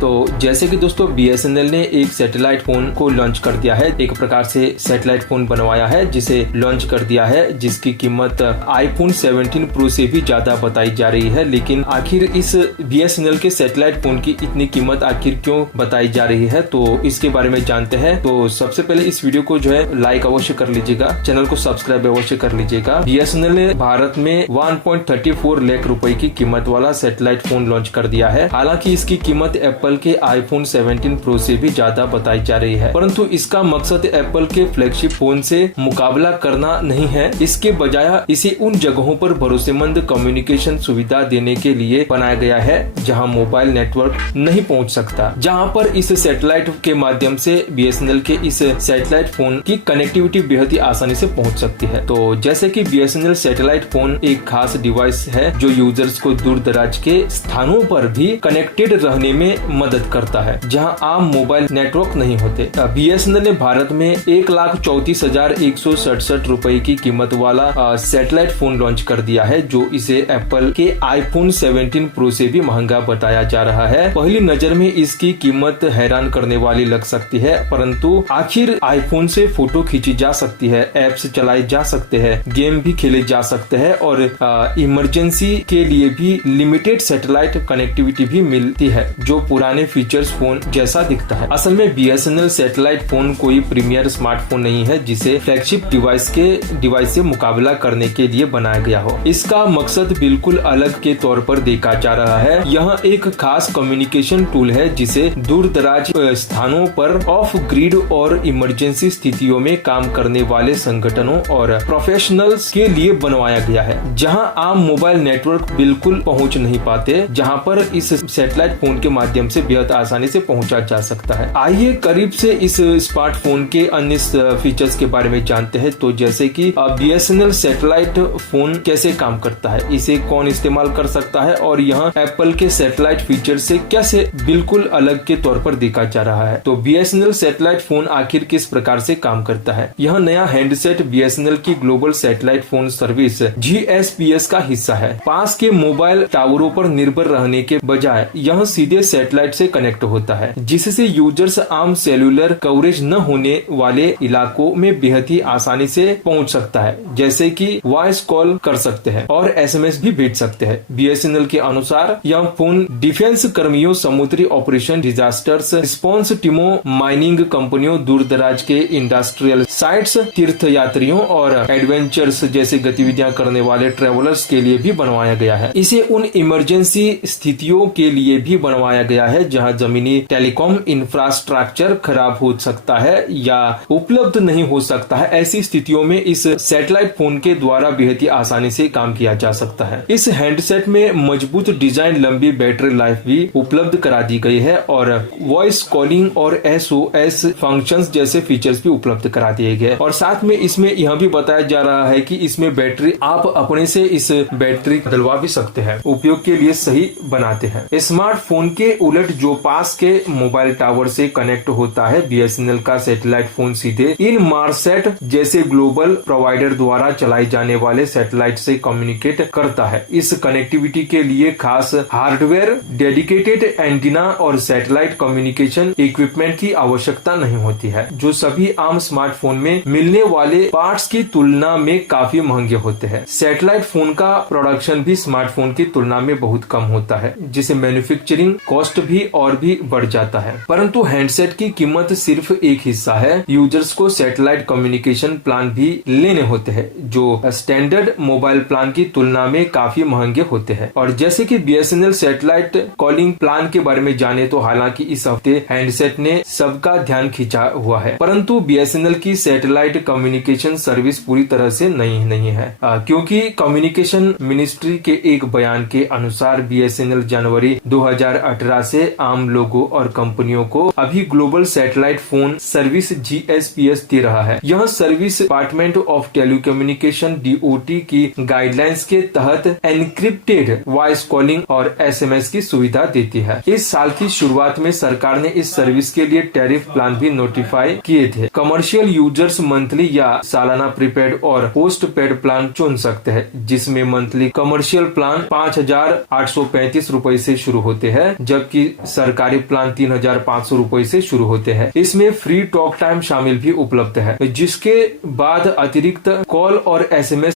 तो जैसे कि दोस्तों BSNL ने एक सैटेलाइट फोन को लॉन्च कर दिया है, एक प्रकार से सैटेलाइट फोन बनवाया है जिसे लॉन्च कर दिया है, जिसकी कीमत iPhone 17 Pro से भी ज्यादा बताई जा रही है। लेकिन आखिर इस BSNL के सैटेलाइट फोन की इतनी कीमत आखिर क्यों बताई जा रही है, तो इसके बारे में जानते हैं। तो सबसे पहले इस वीडियो को जो है लाइक अवश्य कर लीजिएगा, चैनल को सब्सक्राइब अवश्य कर लीजिएगा। BSNL ने भारत में 1.34 लाख रुपए की कीमत वाला सैटेलाइट फोन लॉन्च कर दिया है। हालांकि इसकी कीमत एप्पल के iPhone 17 Pro से भी ज्यादा बताई जा रही है, परंतु इसका मकसद एप्पल के फ्लैगशिप फोन से मुकाबला करना नहीं है। इसके बजाय इसे उन जगहों पर भरोसेमंद कम्युनिकेशन सुविधा देने के लिए बनाया गया है जहां मोबाइल नेटवर्क नहीं पहुंच सकता, जहां पर इस सैटेलाइट के माध्यम से BSNL के इस सैटेलाइट फोन की कनेक्टिविटी बेहद ही आसानी से पहुंच सकती है। तो जैसे कि BSNL सैटेलाइट फोन एक खास डिवाइस है जो यूजर्स को दूर दराज के स्थानों पर भी कनेक्टेड रहने में मदद करता है जहां आम मोबाइल नेटवर्क नहीं होते। BSNL ने भारत में 1,34,167 रुपए की कीमत वाला सैटेलाइट फोन लॉन्च कर दिया है, जो इसे एप्पल के iPhone 17 Pro से भी महंगा बताया जा रहा है। पहली नजर में इसकी कीमत हैरान करने वाली लग सकती है, परंतु आखिर आईफोन से फोटो खींची जा सकती है, ऐप्स चलाए जा सकते हैं, गेम भी खेले जा सकते हैं और इमरजेंसी के लिए भी लिमिटेड सैटेलाइट कनेक्टिविटी भी मिलती है जो पुराने फीचर्स फोन जैसा दिखता है। असल में BSNL सैटेलाइट फोन कोई प्रीमियर स्मार्टफोन नहीं है जिसे फ्लैगशिप डिवाइस से मुकाबला करने के लिए बनाया गया हो। इसका मकसद बिल्कुल अलग के तौर पर देखा जा रहा है। यह एक खास कम्युनिकेशन टूल है जिसे दूर दराज स्थानों पर ऑफ ग्रिड और इमरजेंसी स्थितियों में काम करने वाले संगठनों और प्रोफेशनल्स के लिए बनवाया गया है, जहां आम मोबाइल नेटवर्क बिल्कुल पहुंच नहीं पाते, जहां पर इस सैटेलाइट फोन के माध्यम से बेहद आसानी से पहुंचा जा सकता है। आइए करीब से इस स्मार्टफोन के अन्य फीचर्स के बारे में जानते हैं। तो जैसे कि BSNL सैटेलाइट फोन कैसे काम करता है, इसे कौन इस्तेमाल कर सकता है और यह एप्पल के सैटेलाइट फीचर से कैसे बिल्कुल अलग के तौर पर देखा जा रहा है। तो BSNL सैटेलाइट फोन आखिर किस प्रकार से काम करता है। यह नया हैंडसेट BSNL की global satellite phone service GSPS का हिस्सा है। पास के मोबाइल टावरों पर निर्भर रहने के बजाय यह सीधे सैटेलाइट से कनेक्ट होता है, जिससे यूजर्स आम सेल्यूलर कवरेज न होने वाले इलाकों में बेहद ही आसानी से पहुंच सकता है, जैसे कि वॉइस कॉल कर सकते हैं और SMS भी भेज सकते हैं। BSNL के अनुसार यह फोन डिफेंस कर्मियों, समुद्री ऑपरेशन, डिजास्टर्स रिस्पॉन्स टीमों, माइनिंग कंपनियों, दूर दराज के इंडस्ट्रियल साइट्स, तीर्थ यात्रियों और एडवेंचर्स जैसे गतिविधियां करने वाले ट्रेवलर्स के लिए भी बनवाया गया है। इसे उन इमरजेंसी स्थितियों के लिए भी बनवाया गया है जहां जमीनी टेलीकॉम इंफ्रास्ट्रक्चर खराब हो सकता है या उपलब्ध नहीं हो सकता है। ऐसी स्थितियों में इस सैटेलाइट फोन के द्वारा बेहद ही आसानी से काम किया जा सकता है। इस हैंडसेट में मजबूत डिजाइन, लंबी बैटरी लाइफ भी उपलब्ध करा दी गई है और वॉइस कॉलिंग और SOS फंक्शंस जैसे फीचर्स भी उपलब्ध करा दिए गए और साथ में इसमें यह भी बताया जा रहा है कि इसमें बैटरी आप अपने से इस बैटरी बदलवा भी सकते हैं, उपयोग के लिए सही बनाते हैं। स्मार्टफोन के उलट जो पास के मोबाइल टावर से कनेक्ट होता है, BSNL का सैटेलाइट फोन सीधे इनमार्सेट जैसे ग्लोबल प्रोवाइडर द्वारा चलाए जाने वाले सैटेलाइट से कम्युनिकेट करता है। इस कनेक्टिविटी के लिए खास हार्डवेयर, डेडिकेटेड एंटीना और सैटेलाइट कम्युनिकेशन इक्विपमेंट की आवश्यकता नहीं होती है, जो सभी आम स्मार्टफोन में मिलने वाले पार्ट्स की तुलना में काफी महंगे होते हैं। सैटेलाइट फोन का प्रोडक्शन भी स्मार्टफोन की तुलना में बहुत कम होता है, जिसे मैन्युफैक्चरिंग कॉस्ट भी और भी बढ़ जाता है। परंतु हैंडसेट की कीमत सिर्फ एक हिस्सा है। यूजर्स को सैटेलाइट कम्युनिकेशन प्लान भी लेने होते हैं जो स्टैंडर्ड मोबाइल प्लान की तुलना में काफी महंगे होते हैं। और जैसे कि BSNL सैटेलाइट कॉलिंग प्लान के बारे में जाने तो हालांकि इस हफ्ते हैंडसेट ने सबका ध्यान खींचा हुआ है, परंतु BSNL की सैटेलाइट कम्युनिकेशन सर्विस पूरी तरह से नहीं है, क्योंकि कम्युनिकेशन मिनिस्ट्री के एक बयान के अनुसार BSNL जनवरी 2018 से आम लोगों और कंपनियों को अभी global satellite phone service GSPS दे रहा है। यह service department of telecommunication DOT की गाइडलाइंस के तहत एनक्रिप्टेड वॉइस कॉलिंग और SMS की सुविधा देती है। इस साल की शुरुआत में सरकार ने इस सर्विस के लिए टैरिफ प्लान भी नोटिफाई किए थे। कमर्शियल यूजर्स मंथली या सालाना प्रीपेड और पोस्ट पेड प्लान चुन सकते हैं, जिसमें मंथली कमर्शियल प्लान 5,835 रुपए से शुरू होते हैं, जबकि सरकारी प्लान 3,500 रुपए से शुरू होते हैं। इसमें फ्री टॉक टाइम शामिल भी उपलब्ध है, जिसके बाद अतिरिक्त कॉल और SMS